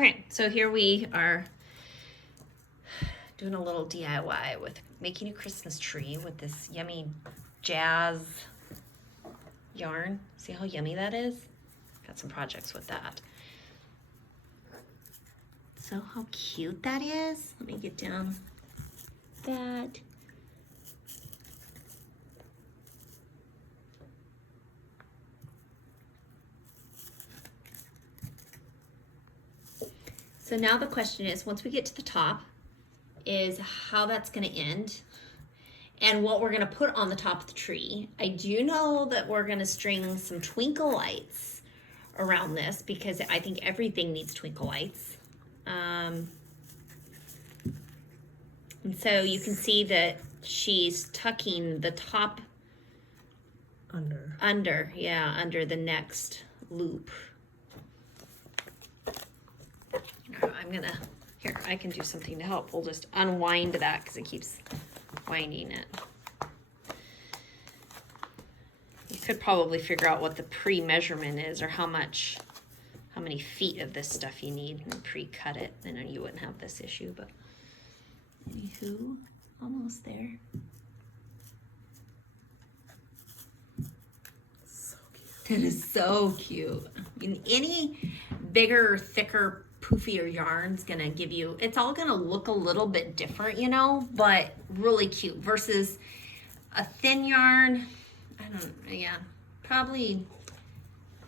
Okay, so here we are doing a little DIY with making a Christmas tree with this yummy jazz yarn. See how yummy that is? Got some projects with that. So how cute that is. Let me get down that. So now the question is, once we get to the top, is how that's going to end and what we're going to put on the top of the tree. I do know that we're going to string some twinkle lights around this because I think everything needs twinkle lights. And so you can see that she's tucking the top under the next loop. I'm gonna, here, I can do something to help. We'll just unwind that because it keeps winding it. You could probably figure out what the pre-measurement is or how many feet of this stuff you need and pre-cut it. Then you wouldn't have this issue, but anywho, almost there. So cute. It is so cute. I mean, any bigger, thicker, poofier yarn's gonna give you, it's all gonna look a little bit different, you know, but really cute versus a thin yarn. Probably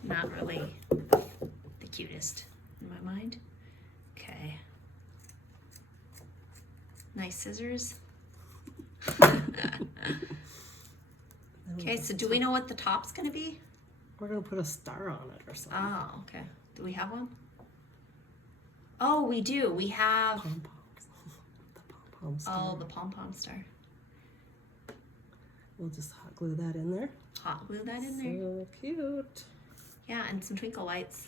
not really the cutest in my mind. Okay. Nice scissors. Okay, so do we know what the top's gonna be? We're gonna put a star on it or something. Oh, okay. Do we have one? Oh, we do. We have Pom-poms. The pom-pom star. oh, the pom-pom star. We'll just hot glue that in there. Hot glue that in there. So cute. Yeah, and some twinkle lights.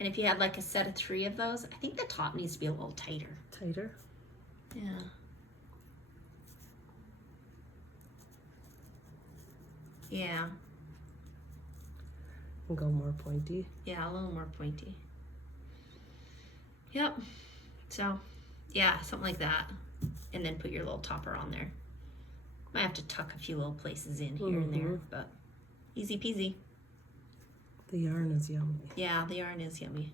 And if you had like a set of 3 of those, I think the top needs to be a little tighter. Tighter. Yeah. Yeah. And go more pointy. Yeah, a little more pointy. Yep. So, yeah, something like that. And then put your little topper on there. Might have to tuck a few little places in here and there, but easy peasy. The yarn is yummy. Yeah, the yarn is yummy.